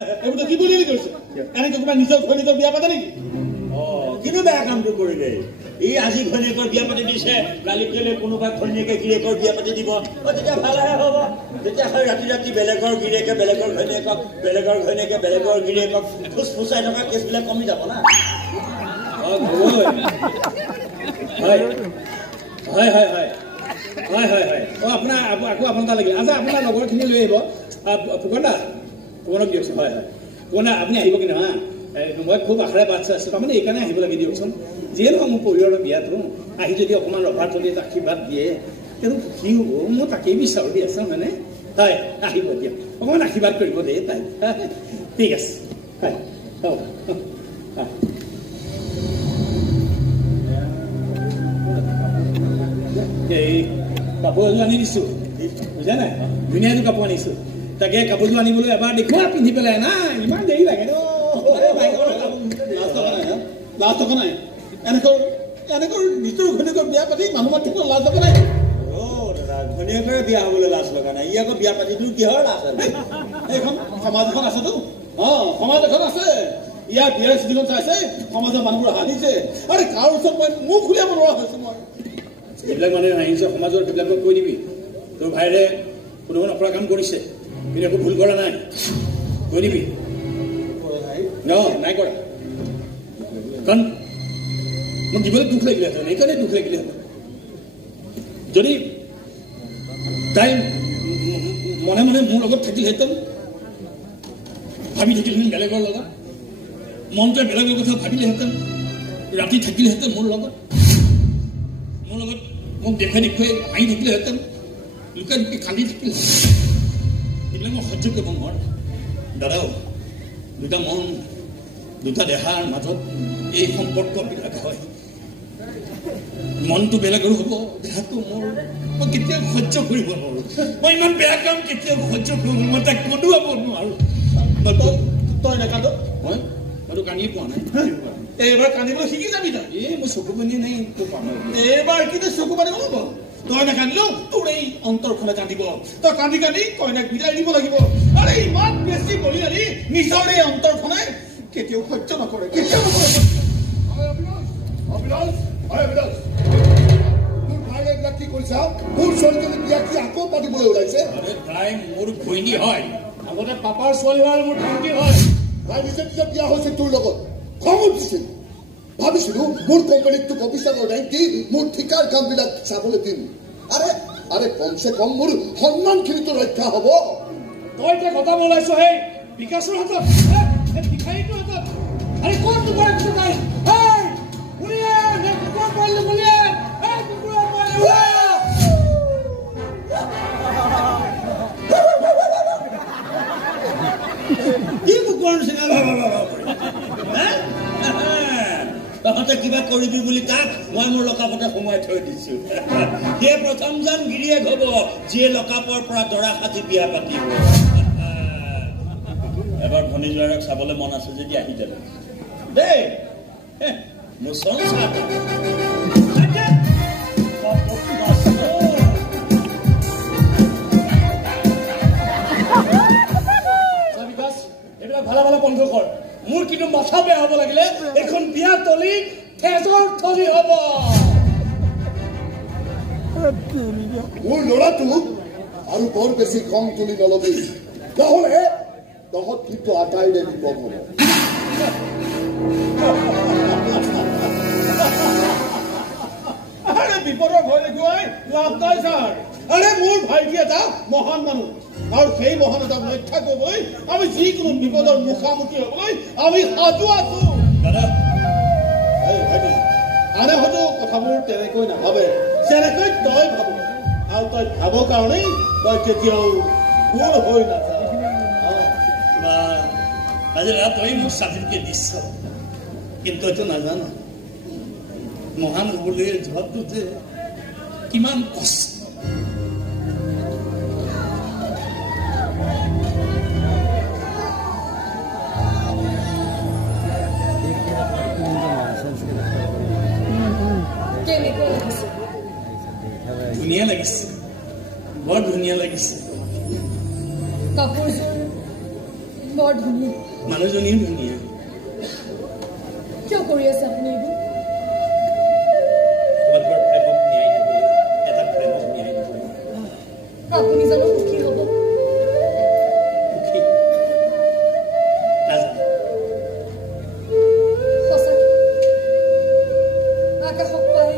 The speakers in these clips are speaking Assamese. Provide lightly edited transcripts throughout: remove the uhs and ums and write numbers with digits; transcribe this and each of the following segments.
এইটো কি বুলি কৈছে এনেকে কিবা নিজৰ ঘৈণীয়েকৰ বিয়া পাতে নেকি কিন্তু বেয়া কামটো কৰিলে ই আজি ঘৈণীয়েকৰ বিয়া পাতি দিছে কালি কেলে কোনোবা ঘৈণীয়েকে গিৰিয়েকৰ বিয়া পাতি দিব তেতিয়া ভালহে হ'ব তেতিয়া হয় ৰাতি ৰাতি বেলেগৰ গিৰিয়েকে বেলেগৰ ঘৈণীয়েকক বেলেগৰ ঘৈণীয়েকে বেলেগৰ গিৰিয়েকক ফুচফুচাই থকা কেছবিলাক কমি যাব না হয় হয় হয় হয় হয় হয় হয় আপোনাৰ আকৌ আপোনাৰ লাগিল আচ্ছা আপোনাৰ লগৰখিনি লৈ আহিব ফুকন দিয়কচোন হয় হয় ফুকন আপুনি আহিব কিন্তু হা মই খুব আশাৰে বাট চাই আছোঁ তাৰমানে এইকাৰণে আহিব লাগে দিয়কচোন যিয়ে নহয় মোৰ পৰিয়ালৰ বিয়াটো আহি যদি অকণমান ৰভাৰ তলি আশীৰ্বাদ দিয়ে কিন্তু কি হ'ব মই তাকেই বিচাৰোঁ দি আছোঁ মানে হয় আহিব দিয়ক অকণমান আশীৰ্বাদ কৰিব দেই তাই ঠিক আছে হয় হ'ব এই কাপোৰ এযোৰ আনি দিছোঁ বুজা নাই ধুনীয়া এযোৰ কাপোৰ আনিছোঁ তাকে কাপোৰযোৰ আনিবলৈ এবাৰ দেখুওৱা পিন্ধি পেলাই নাই ইমান দেৰি লাগে লাজ টকা নাই এনেকৈ নিজৰ ঘৈণীয়েকৰ বিয়া পাতি মানুহ মাতিব লাজ টকা নাই দাদা ঘৈণীয়েকৰে বিয়া হ'বলৈ লাজ লগা নাই ই আকৌ বিয়া পাতিটো কিহৰ লাজ এইখন সমাজ এখন আছেতো সমাজ এখন আছে ইয়াৰ বিয়াৰ চিঠিখন চাইছে সমাজৰ মানুহবোৰ হাঁহিছে আৰে কাৰ ওচৰত মই মুখ উলিয়াব নোৱাৰা হৈছোঁ মই এইবিলাক মানুহে হাঁহিছে সমাজৰ সেইবিলাকক কৈ দিবি তোৰ ভাইৰে কোনো অপৰাধ কাম কৰিছে কিন্তু একো ভুল কৰা নাই কৈ দিবি নাই কৰা কাৰণ মোক দিবলৈ দুখ লাগিলেহেঁতেন এইকাৰণে দুখ লাগিলেহেঁতেন যদি তাই মনে মনে মোৰ লগত থাকিলহেঁতেন ভাবি থাকিলহেঁতেন বেলেগৰ লগত মনটোৱে বেলেগৰ কথা ভাবিলেহেঁতেন ৰাতি থাকিলেহেঁতেন মোৰ লগত মোক দেখুৱাই হাঁহি থাকিলেহেঁতেন লুকাই লুকাই কান্দি থাকিল এইবিলাক মই সহ্য কৰিব নোৱাৰোঁ দাদাও দুটা মন দুটা দেহাৰ মাজত এই সম্পৰ্কবিলাক হয় মনটো বেলেগৰ হ'ব দেহাটো মোৰ মই কেতিয়াও সহ্য কৰিব নোৱাৰোঁ মই ইমান বেয়া কাম কেতিয়াও সহ্য কৰিব মই তাক কন্দুৱাব নোৱাৰোঁ তই নেকান্দ মইতো কান্দিয়ে পোৱা নাই এইবাৰ কান্দিবলৈ শিকি যাবি তই মোৰ চকু পানী নাই এইবাৰ কিন্তু চকু পানী হ'ব তই নাকান্দিলেও তোৰ এই অন্তৰখনে কান্দিব তই কান্দি কান্দি কইনাক বিদায় দিব লাগিব আৰে ইমান বেছি বলি আনি নিজৰ এই অন্তৰখনে কেতিয়াও সহ্য নকৰে কেতিয়াও নকৰে মোৰ ভাইৰে এইবিলাক কি কৰিছা মোৰ ছোৱালীজনী বিয়া কি আকৌ পাতিবলৈ ওলাইছে তাই মোৰ ঘৈণী হয় আগতে পাপাৰ ছোৱালী হয় মোৰ ভণ্টি হয় তাই নিজে নিজে বিয়া হৈছে তোৰ লগত খং উঠিছিল ভাবিছিলো মোৰ কোম্পানীত তোক অফিচাৰৰ ৰেংক দি মোৰ ঠিকাৰ কামবিলাক চাবলৈ দিম আৰে কমচে কম মোৰ সন্মানখিনিতো ৰক্ষা হ'ব তই এতিয়া কথা বলাইছ সেই বিকাশৰ হাতত ভিখাৰীটোৰ হাতত আৰে কোন তোমাৰ নাই তহঁতে কিবা কৰিবি বুলি তাক মই মোৰ লকাপতে সোমাই থৈ দিছো সেই প্ৰথমজন গিৰিয়েক হ'ব যিয়ে লকাপৰ পৰা দৰা সাজি বিয়া পাতিব এবাৰ ধনী জোৱাৰক চাবলৈ মন আছে যদি আহি যাবে দেই মোৰ সংসাৰ এইবিলাক ভালে ভালে বন্ধ কৰ মোৰ কিন্তু মাথা বেয়া হ'ব লাগিলে এখন বিয়া তলি তেজৰ থলি হ'ব মোৰ ল'ৰাটো আৰু বৰ বেছি খং তুলি নলবি নহ'লে তহঁত কিন্তু আটাইৰে বিপদ হ'ব আৰে বিপদৰ ভয় দেখুৱাই লাভ নাই ছাৰ আৰে মোৰ ভাইটি এটা মহান মানুহ আৰু সেই মহানতাক ৰক্ষা কৰিবলৈ আমি যিকোনো বিপদৰ মুখামুখি হ'বলৈ আমি সাজু আছো দাদা ভাইটি আনে হয়তো কথাবোৰ তেনেকৈ নাভাবে যেনেকৈ তই ভাব আৰু তই ভাব কাৰণেই তই কেতিয়াও ভুল হৈ নাযাৱ তই মোক স্বাধীনকে দিছ কিন্তু তইতো নাজানো মহান হ'বলৈ যোৱাটো যে কিমান কষ্ট ধুনীয়া লাগিছে বৰ ধুনীয়া লাগিছে কাপোৰযোৰ বৰ ধুনীয়া মানুহজনীও ধুনীয়া কিয় কৰি আছে আপুনি এইবোৰ আপুনি জানো সুখী হ'ব সঁচাকৈ আকাশক পাই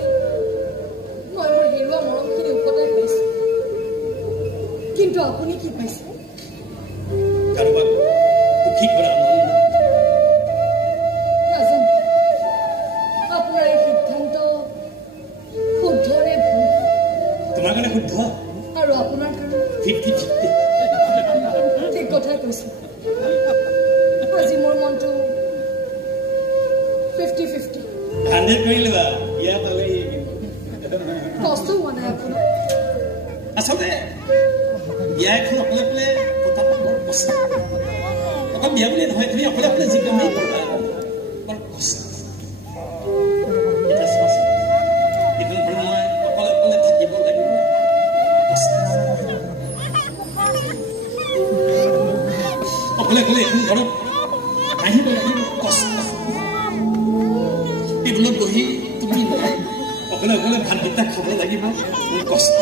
মই মোৰ হেৰুৱা মৰমখিনি উভতাই পাইছোঁ কিন্তু আপুনি কি পাইছে কাৰোবাক সুখী কৰা নাজানো আপোনাৰ এই সিদ্ধান্ত শুদ্ধ নে ভুল তোমাৰ কাৰণে শুদ্ধ আৰু আপোনাৰ কাৰণে 50-50 ঠিক কথাই কৈছে আজি মোৰ মনটো 50-50 100 কৰি লোৱা বিয়া পালে কষ্ট হোৱা নাই আপোনাৰ আচলতে বিয়া এখন অকলে অকলে পতাটো বৰ কষ্ট অকল বিয়া বুলি নহয় তুমি অকলে অকলে যি কামেই কৰা বৰ কষ্ট এটা চোৱাচোন এইখন ঘৰত মই অকলে অকলে থাকিব লাগিব অকলে অকলে এখন ঘৰত আহিব লাগিব কষ্ট টেবুলত বহি তুমি অকলে অকলে ভাতকেইটা খাব লাগিব কষ্ট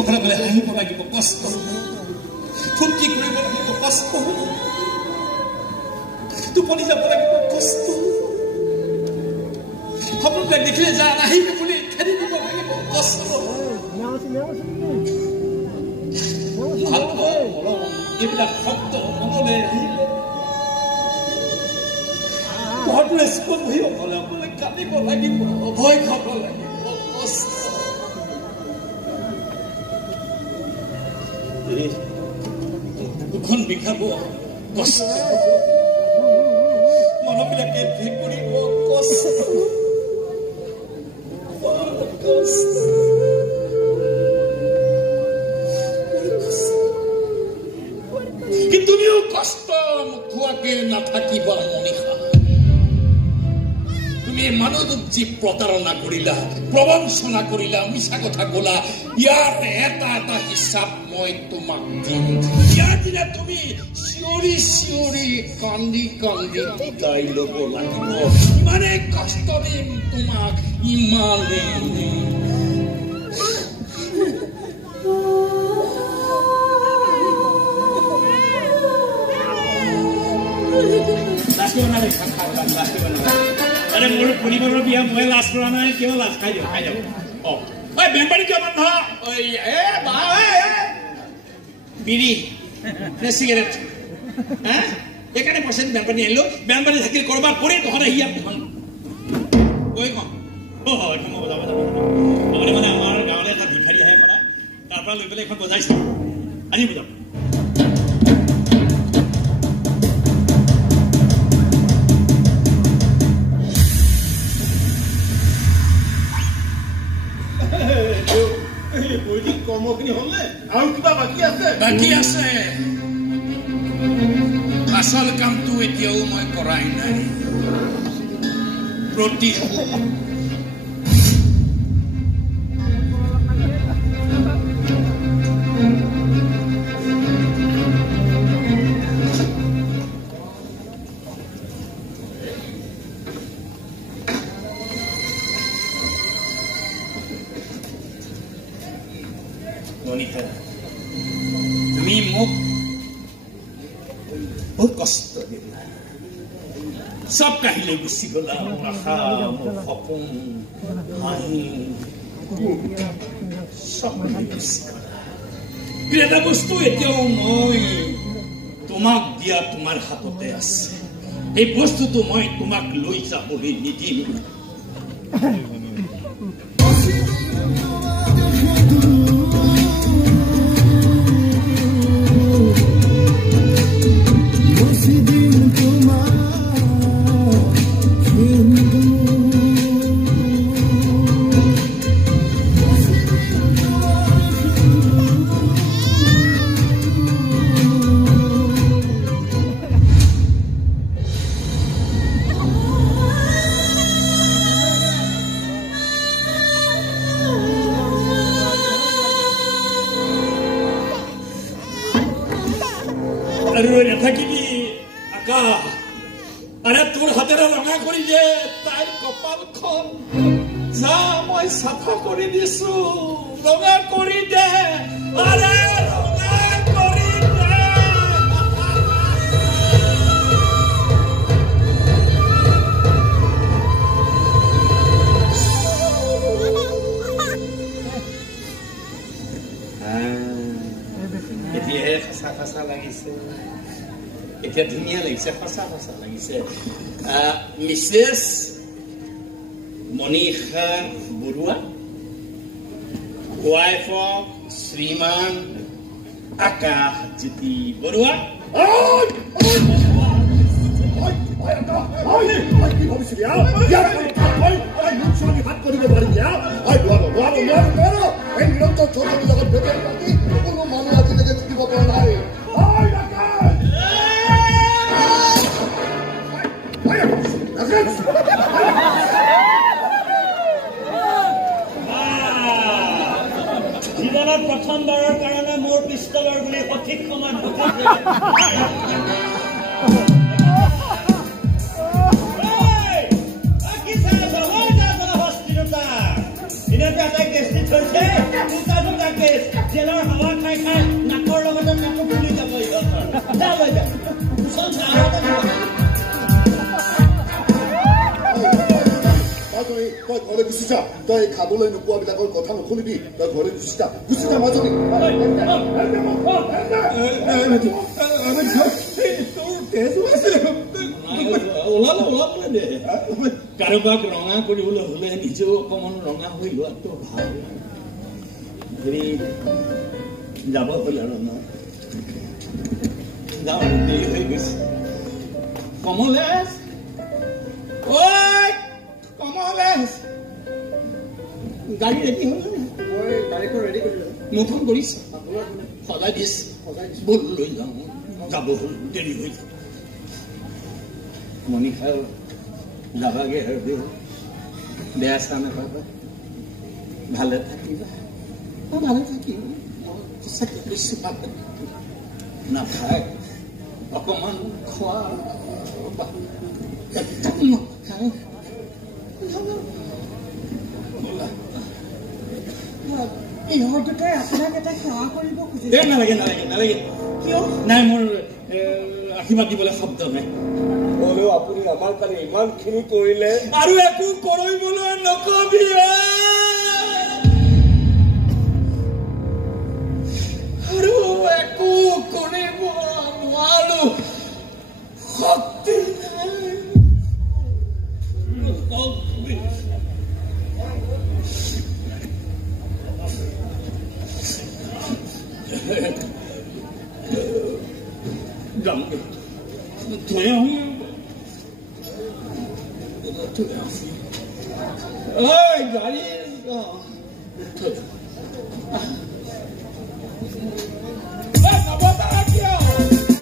অকলে অকলে হাঁহিব লাগিব কষ্ট ফূৰ্তি কৰিব লাগিব কষ্ট টোপনি যাব লাগিব কষ্ট সপোনবিলাক দেখিলে যা নাহিব বুলি খেদি দিব লাগিব কষ্ট ভাল মৰম এইবিলাক শব্দ মনলৈ আহিলে ঘৰটোৱে স্কুল বহি অকলে অকলে কান্দিব লাগিব ভয় খাব লাগিব কষ্ট দুখন বিষাব কষ্ট মনবিলাকে ভেকুৰিব কষ্ট কিন্তু তুমিও কষ্ট নোখোৱাকে নাথাকিবা মনীষা তুমি মানুহটোক যি প্ৰতাৰণা কৰিলা প্ৰবঞ্চনা কৰিলা মিছা কথা ক'লা ইয়াৰ এটা এটা হিচাপ মই তোমাক দিম ইয়াৰ দিনা তুমি চিঞৰি চিঞৰি কান্দি কান্দি বিদায় ল'ব লাগিব ইমানেই কষ্ট দিম তোমাক ইমানেই अरे मोर परिवार बिया मैं लाज करा ना क्यों लाज खाई जाओ ओ ओए बेनपारी क्यों बंद हो ओए ए बा बीड़ी ने सिगरेट हैं এখানে বসেন বেনপারি এলো বেনপারি থাকিল করবার পরে তখন হিয়া তখন কই কোন ও এখন বজাব ওরে মানে আমার গাঁৱলে এটা ভিখাৰী আহে পড়া তাৰপৰা লৈ পেলাই এখন বজাইছে আজি বজাব বাকি আছে আসল কামটো এতিয়াও মই কৰাই নাই প্ৰতিশোধ মনিকা তুমি মোক বহুত কষ্ট দিলা সব কাহিলে গুচি গলা আশা মোৰ সপোন হাঁহি সব গুচি গলা এটা বস্তু এতিয়াও মই তোমাক দিয়া তোমাৰ হাততে আছে এই বস্তুটো মই তোমাক লৈ যাবলৈ নিদিম আৰু নাথাকিবি আকা আৰে তোৰ হাতেৰে ৰঙা কৰি দে তাইৰ কপালখন যা মই চাফা কৰি দিছো ৰঙা কৰি দে আৰে ৰঙা কৰি দে এতিয়াহে সঁচা সঁচা লাগিছে এতিয়া ধুনীয়া লাগিছে সঁচা সঁচা লাগিছে Mrs Manisha Baruah wife of Shriman Akashjyoti Baruah কি ভাবিছিলি হাত কৰিব পাৰিবি এই নিৰন্তৰ চৌধুৰীৰ লগত বেটেল পাতি কোনো মানুহ আজিলৈকে থাকিব পৰা নাই জীৱনত প্ৰথমবাৰৰ কাৰণে মোৰ পিষ্টলৰ গুলি সঠিক সময়ত জেলৰ হাৱা খাই খাই নাকৰ লগতে নাকো ফুলি যাব তই ঘৰে গুচি যা তই খাবলৈ নোপোৱাবিলাকৰ কথা নুশুনিবি তই ঘৰে গুচি যা মাজনী ওলালে কাৰোবাক ৰঙা কৰিবলৈ হলে নিজেও অকমান ৰঙা হৈ লোৱাটো ভাল হেৰি যাব হ'ল আৰু ন যাওঁ দেৰি হৈ গৈছে কমলেশ ঐ কমলেশ গাড়ী ৰেডি হ'ল গাড়ীখন ৰেডি কৰিলো মোক ফোন কৰিছে সদায় দিছ বল লৈ যাওঁ যাব হ'ল দেৰি হৈ যাব মনীষা যাবাগে আৰু বেয়া চা নাপাবা ভালে থাকিবা ভালে থাকিব সঁচাকে কৈছো নাখায় অকমান খোৱা একদম নাখায় ইহঁত দুটাই আপোনাক এটা সেৱা কৰিব খুজিছে নালাগে নালাগে নালাগে কিয় নাই মোৰ আশীৰ্বাদ দিবলৈ শব্দ নাই হ'লেও আপুনি আমাৰ কাৰণে ইমানখিনি কৰিলে আৰু একো কৰিবলৈ নকবি আৰু একো কৰিব নোৱাৰো শক্তি যাম থৈ আহোঁ গাড়ী